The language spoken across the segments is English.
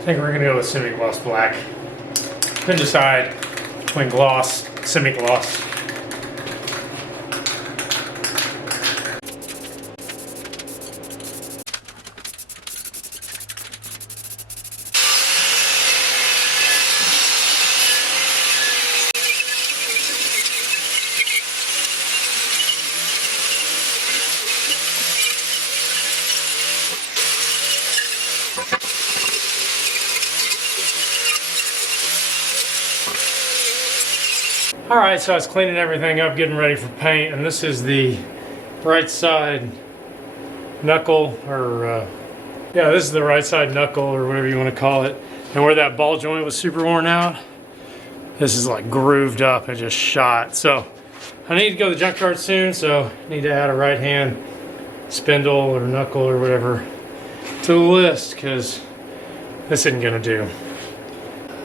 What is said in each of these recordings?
I think we're going to go with semi-gloss black. Then decide between gloss, semi-gloss. Alright, so I was cleaning everything up, getting ready for paint, and this is the right side knuckle, or yeah, this is the right side knuckle, or whatever you want to call it. And where that ball joint was super worn out, this is like grooved up and just shot. So I need to go to the junkyard soon, so I need to add a right hand spindle or knuckle or whatever to the list, because this isn't gonna do.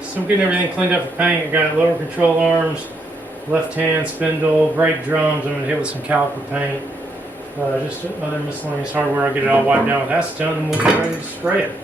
So I'm getting everything cleaned up for paint. I got lower control arms, left hand spindle, brake drums. I'm going to hit with some caliper paint. Just other miscellaneous hardware. I'll get it all wiped down with acetone and we'll get ready to spray it.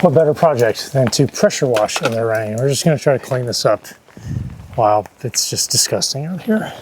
What better project than to pressure wash in the rain? We're just going to try to clean this up while it's just disgusting out here.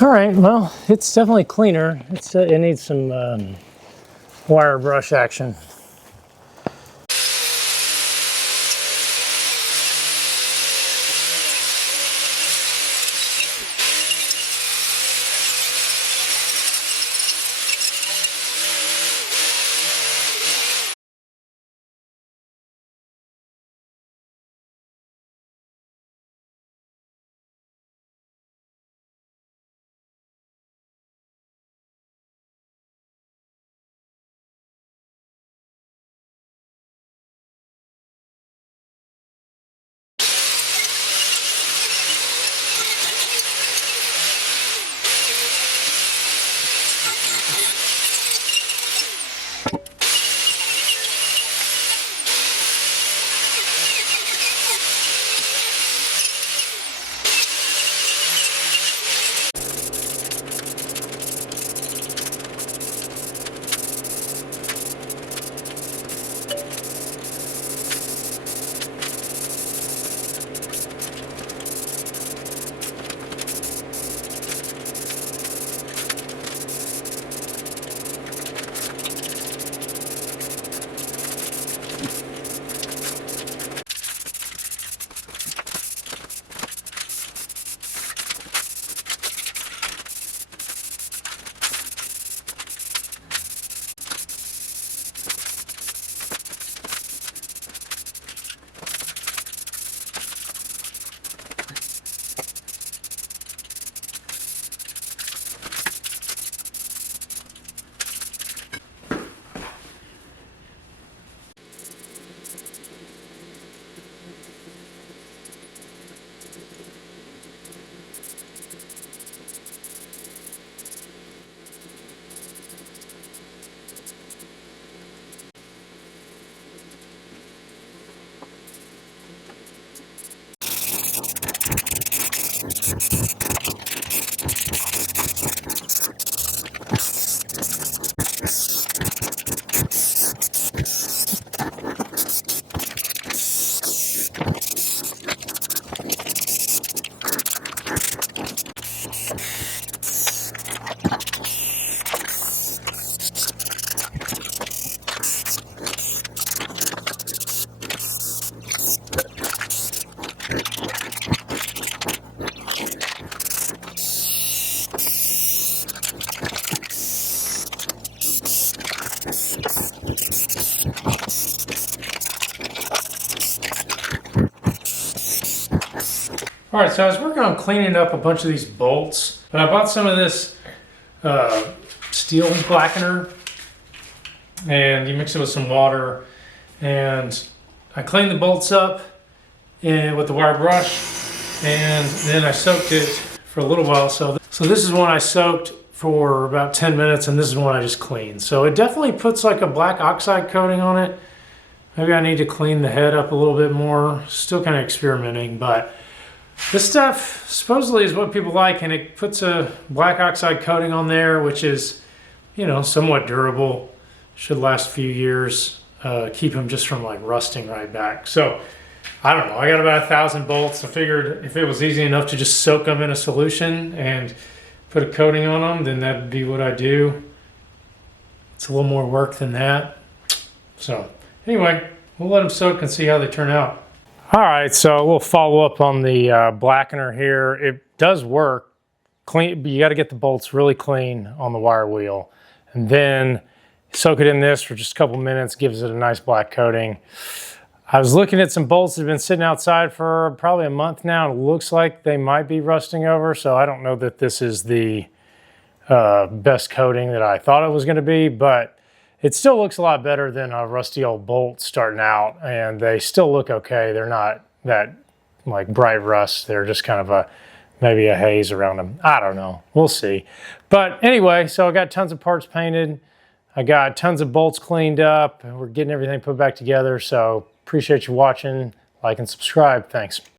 All right, well, it's definitely cleaner. It needs some wire brush action. All right, so I was working on cleaning up a bunch of these bolts, but I bought some of this steel blackener, and you mix it with some water, and I cleaned the bolts up with the wire brush, and then I soaked it for a little while. So this is one I soaked for about 10 minutes, and this is one I just cleaned. So it definitely puts like a black oxide coating on it. Maybe I need to clean the head up a little bit more. Still kind of experimenting, but this stuff supposedly is what people like, and it puts a black oxide coating on there, which is, you know, somewhat durable. Should last a few years. Keep them just from like rusting right back. So I don't know. I got about 1,000 bolts. I figured if it was easy enough to just soak them in a solution and put a coating on them, then that'd be what I do. It's a little more work than that. So anyway, we'll let them soak and see how they turn out. All right, so we'll follow up on the blackener here. It does work. Clean, but you got to get the bolts really clean on the wire wheel, and then soak it in this for just a couple minutes. Gives it a nice black coating. I was looking at some bolts that have been sitting outside for probably a month now. It looks like they might be rusting over, so I don't know that this is the best coating that I thought it was going to be, but it still looks a lot better than a rusty old bolt starting out, and they still look okay. They're not that like bright rust. They're just kind of maybe a haze around them. I don't know. We'll see. But anyway, so I got tons of parts painted. I got tons of bolts cleaned up, and we're getting everything put back together. So appreciate you watching. Like and subscribe. Thanks.